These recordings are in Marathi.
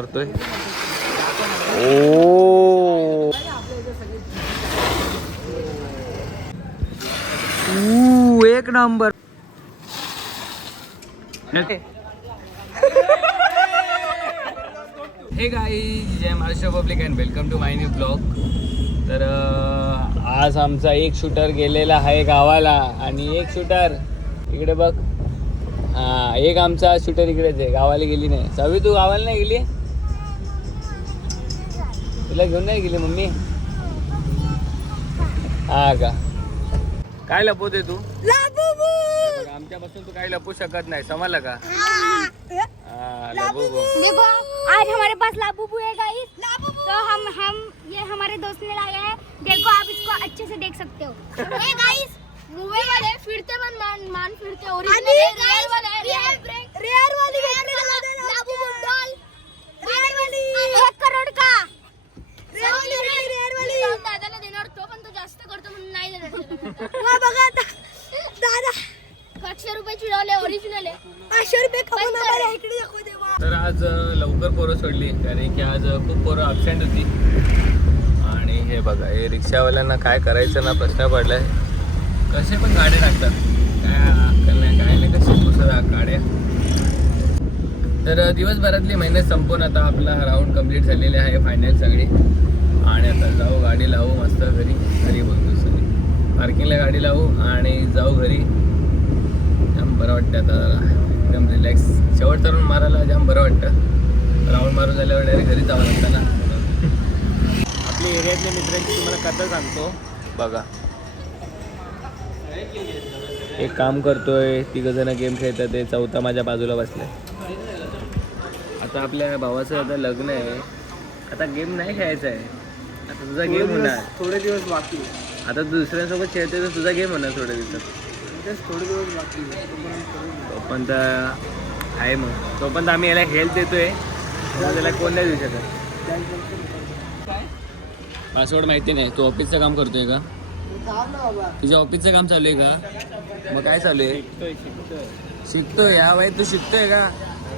करतोय ओ. एक number. Hey guys Jai Maharashtra public and welcome to my new blog तर आज आमचा एक शूटर गेलेला आहे गावाला आणि एक शूटर इकडे बघ. हा एक आमचा शूटर इकडेच आहे गावाला गेली नाही. सवी तू गावाला नाही गेली? तुला घेऊन नाही गेली मम्मी। हा का काय लपवते तू? आमच्यापासून तू काही लपू शकत नाही समजलं का? हा, लबुबू. देखो आज हमारे पास लाबूबू है गाइस तो हम हम ये हमारे दोस्त ने लाया है। देखो आप इसको अच्छे से देख सकते हो। ये गाइस मूवी वाले फिरते मन मान मान फिरते ओरिजिनल रियल वाले रियल बघा दादा. पाचशे रुपये चिडवले ओरिजिनल आहे. पाचशे रुपये खपून आम्हाला इकडे दाखवू तर आज अं, लवकर पोरं सोडली कारण की आज अं, खूप पोरं अबसेंट होती. आणि हे बघा हे रिक्षावाल्यांना काय करायचं ना प्रश्न पडलाय. कसे पण गाड्या टाकतात काय अक्कल नाही काय नाही कसे पुसतात गाड्या तर अं, दिवसभरातली मेहनत संपून आता आपला राऊंड कंप्लीट झालेले आहे फायनल सगळी. आणि आता जाऊ गाडी लावू मस्त घरी घरी बोलतो सगळी पार्किंगला गाडी लावू आणि जाऊ घरी. जाम बरं वाटतं आता एकदम रिलॅक्स शेवट तरुण मारायला जाम बरं वाटतं. राऊंड मारून झाल्यावर डायरेक्ट घरी जावं लागतं ना. आपल्या एरियातल्या मित्रांची तुम्हाला कथा सांगतो. बघा. एक काम करतोय तिघ जण गेम खेळतात ते चौथा माझ्या बाजूला बसलाय आता आपल्या भावाचं आता लग्न आहे. आता गेम नाही खेळायचा आहे आता तुझा गेम होणार. थोडे दिवस बाकी आता तू दुसऱ्यांसोबत खेळतोय तर तुझा गेम होणार थोड्या दिवसात. जस्ट थोडे दिवस बाकी तोपर्यंत आहे मग. तोपर्यंत आम्ही याला हेल्थ देतोय. त्याला कोण नाही देऊ शकत. पासवर्ड माहिती नाही. तू ऑफिसचं काम करतोय का? तुझ्या ऑफिसचं काम चालू आहे का? मग काय चालू आहे? शिकतोय हा बाई तू शिकतोय का?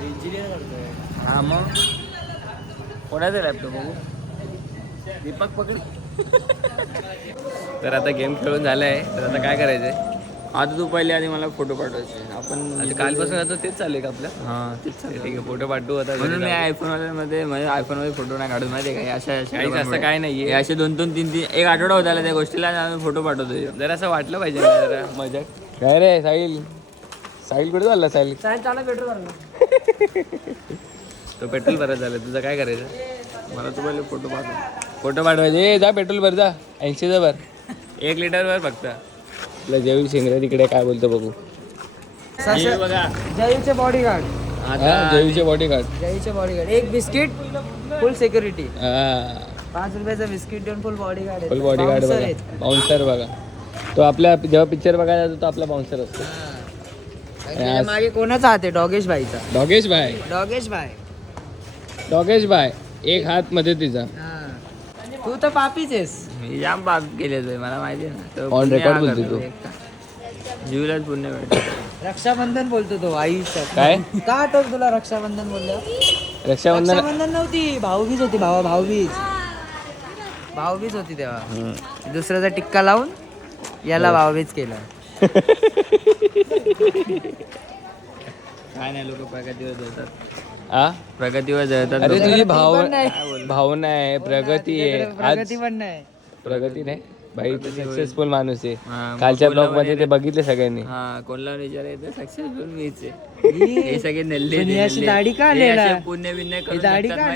इंजिनियर करतोय. हा मग. कोणाचा लॅपटॉप बघू? दीपक पकडी. तर आता गेम खेळून झालाय. तर आता काय करायचंय? आता तू पहिले आधी मला फोटो पाठवायचे. आपण कालपासून आता तेच चालू आहे का आपलं? हां. तेच चालू ठीक आहे फोटो पाठवू आता. म्हणून मी आयफोनमध्ये म्हणजे आयफोनमध्ये फोटो नाही काढत माहिती आहे अशा काही असं काय नाही असे दोन दोन तीन तीन एक आठवडा होता आला त्या गोष्टीला फोटो पाठवतोय. जरा असं वाटलं पाहिजे ना जरा मजा काय रे साहिल? साहिल कुठे चालला साहिल? चाला पेट्रोल तो पेट्रोल भरत झालं तुझं काय करायचं? मला तू पहिले फोटो पाठव. फोटो पाठवायचे. जा पेट्रोल भर जा. ऐंशीचा भर. एक लिटर भर फक्त. तुला जेवी शिंगरे तिकडे काय बोलतो बघू. हे बघा. जयचे बॉडी गार्ड हा, जेवीचे बॉडी कार्ड जयचे बॉडी गार्ड एक बिस्किट फुल सिक्युरिटी पाच रुपयाचा बिस्किट देऊन full body guard full body guard बघा. बाउन्सर बघा. तो आपल्या जेव्हा पिक्चर बघायला जातो तो आपला बाउन्सर असतो. मागे कोणाचा हात आहे? डॉगेश भाईचा. डॉगेश भाई. डॉगेश भाई. डॉगेश भाई. एक हात मध्ये तिचा तू तर पापीच आहेस. मी जाम बाप केले मला माहिती आहे ना. On ऑन रेकॉर्ड पुण्य बोलतो तू. जीवलाच पुण्य भेटत. रक्षाबंधन बोलतो तो आईचा. काय? का आठवत तुला रक्षाबंधन बोललं रक्षाबंधन रक्षाबंधन नव्हती भाऊबीज होती भावा भाऊबीज. भाऊबीज होती तेव्हा. हम्म. दुसऱ्याचा टिक्का लावून याला भाऊबीज केलं. काय नाही लोक प्रगतीवर जळतात. आ? प्रगतीवर जळतात अरे. तुझी भाव. भावना आहे प्रगती आहे. प्रगती पण नाही. प्रगती नाही? भाई सक्सेसफुल माणूस आहे. हा, कालच्या ब्लॉगमध्ये ते बघितले सगळ्यांनी. हा कोणला विचारायचं सक्सेसफुल मीच आहे हे सगळे नेल्ले ही दाढी का आलेला? पुण्य ही करून दाढी का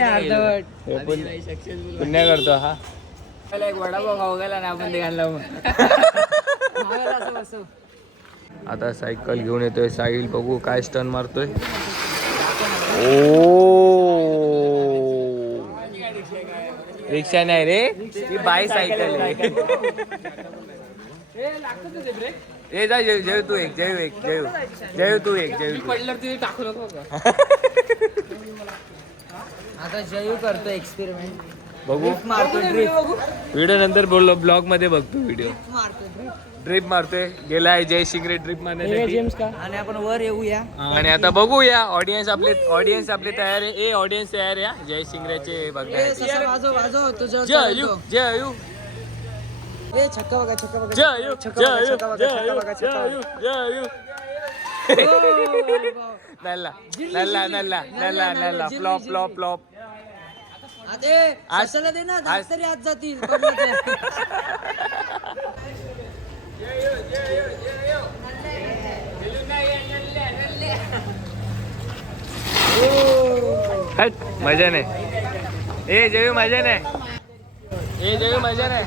हे पुण्य करतो हा. एक वडापाव खाऊ गेला ना आपण ते घालला मग भावाला असं बसव. आता सायकल घेऊन येतोय साहिल बघू काय स्टन मारतोय. ओ! रिक्षा नाही रे ही बाय सायकल आहे. ए जा जेव जेव तू एक जेव एक जेव. जेव तू एक जेव तू. आता जयू करतो एक्सपेरिमेंट बघू. व्हिडिओ नंतर बोललो ब्लॉगमध्ये बघतो व्हिडिओ ट्रिप मारतोय गेलाय जय शिंगरे ट्रिप मारण्यासाठी. आणि आपण वर येऊया. आणि आता बघूया ऑडियन्स आपले ऑडियन्स आपले तयार आहे. ए ऑडियन्स तयार हा. जय शिंगऱ्याचे जय यू जय छक्का बघा छक्का बघा जय जय जय नल्ला नल्ला नल्ला नल्ला नल्ला फ्लॉप फ्लॉप फ्लॉप दे ना आज- तरी आज जातील मजा नाही ए जेवी मजा नाही ए जेवी मजा नाही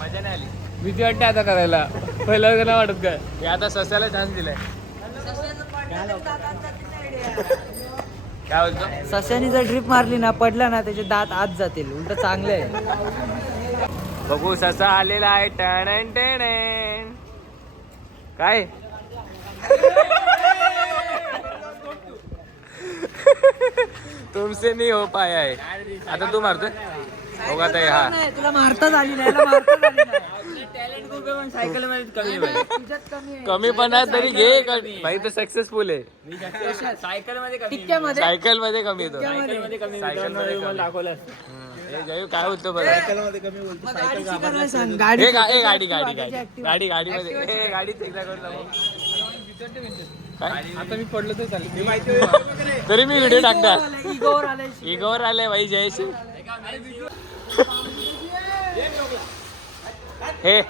मजा नाही आली. भीती वाटते आता करायला. पहिला नाही वाटत काय? हे आता सस्याला चान्स दिलाय. काय बोलतो? सस्याने जर ड्रिप मारली ना पडला ना त्याचे दात आत जातील. उलट चांगले आहे. बघू ससा आलेला आहे. टण टण काय? तुमसे नाही हो पाया आहे. आता तू मारतोय? बघू आता हे. नाही, तुला मारताच आली नाही याला मारताच आली नाही. टॅलेंट खूप आहे पण सायकलमध्ये कमी आहे तुझ्यात कमी आहे. कमी पण आहे तरी घे का- भाई तर सक्सेसफुल आहे. सायकलमध्ये कमी टिक्क्यामध्ये सायकलमध्ये कमी येतो. सायकलमध्ये कमी सायकलमध्ये मित्रांनो, कमी. दाखवलं. हे जयू काय होतं बरं? मग गाडी शिकायला सांग, गाडी हे गा- हे गाडी गाडी गाडी. गाडी गाडी मध्ये. हे गाडीच एकदा करून दाखव. काय? आता मी पडलो तर चालेल. तरी मी व्हिडिओ टाकणार. इगोवर आलंय. इगोवर आले भाई जयश्री हे.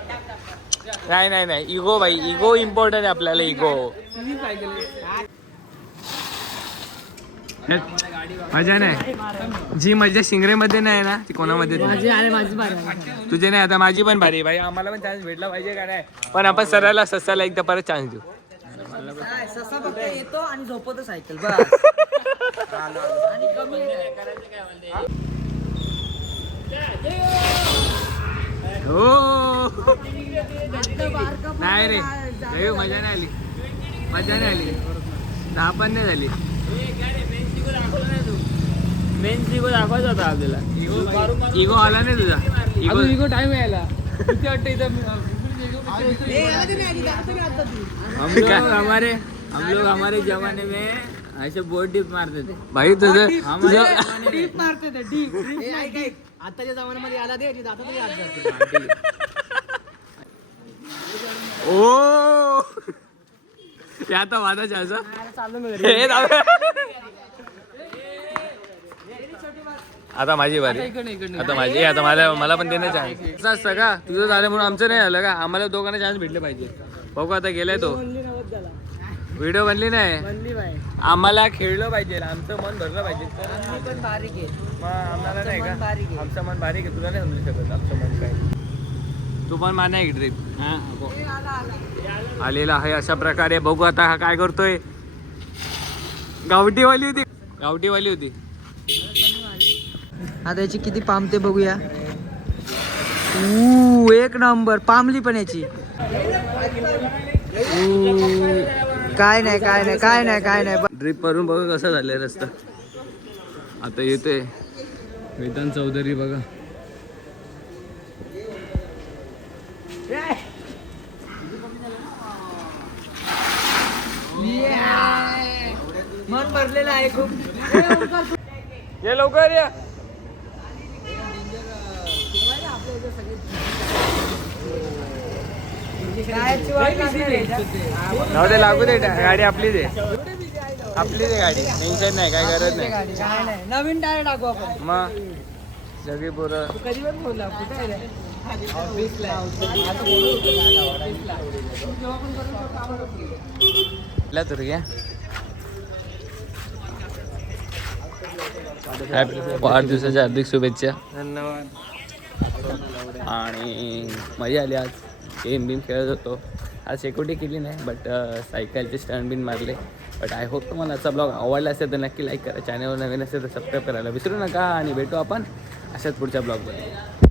नाही नाही नाही. इगो भाई इगो इम्पॉर्टंट आहे आपल्याला इगो मजा नाही. जी मजा शिंगरेमध्ये नाही ना ती कोणामध्ये तुझे नाही आता माझी पण भारी आहे. भाई आम्हाला पण चान्स भेटला पाहिजे का नाही? पण आपण सराला ससाला एकदा परत चान्स देऊ. नाही, ससा फक्त येतो आणि झोपतो सायकल बस. आणि कमी आहे. हो. नाही रे. जयू मजा नाही आली. मजा नाही आली. दहा पण नाही झाली. मेन सिगो दाखवायचा होता आपल्याला. इगो आला नाही तुझा? इगो इगो टाइम यायला. किती वाटतं इथं? हम लोग हमारे हम लोग हमारे जमाने में ऐसे बोर्ड डिप मारते थे. भाई तुझं में मारते ते डीप. आताच्या जमान्यामध्ये आला दे तरी जातील. ओ हे आता माझा हे दाबे. आता माझी बारी. आता माझी आता मला मला पण देणं चान्स असतं का तुझं झालं म्हणून आमचं नाही झालं का? आम्हाला दोघांना चान्स भेटले पाहिजे. बघू आता गेलाय तो. व्हिडिओ बनली नाही? आम्हाला खेळलं पाहिजे आमचं मन भरलं पाहिजे. मग आम्हाला नाही. का? आमचं मन बारीक आहे तुला नाही समजू शकत आमचं मन काय. तू पण मान आहे ट्रिप हाँ, आलेला आहे. अशा प्रकारे बघू आता हा काय करतोय. गावठीवाली होती. गावठीवाली होती. आता याची किती पामते बघूया. ऊ एक नंबर. पामली पण याची. काय नाही काय नाही काय नाही काय नाही. ड्रिप वरून बघा कसं झालंय रस्ता. आता येतोय. वेदांत चौधरी बघा. मन भरलेलं आहे खूप. ये लवकर या? जाऊ दे लागू दे गाडी आपलीच आहे आपलीच आहे गाडी टेन्शन नाही काय गरज नाही. नवीन टायर टाकू आपण. मग सगळी पोरं. कधी पण बोलला कुठे आहे रे? वाढदिवसाच्या हार्दिक शुभेच्छा. धन्यवाद. आणि मजा आली आज. गेम बिम खेळत होतो. आज सेक्युरिटी केली नाही बट सायकलचे स्टँड बिन मारले. बट आय होप तुम्हाला आजचा ब्लॉग आवडला असेल तर नक्की लाईक करा. चॅनलवर नवीन असेल तर सबस्क्राईब करायला विसरू नका. आणि भेटू आपण अशाच पुढच्या ब्लॉगमध्ये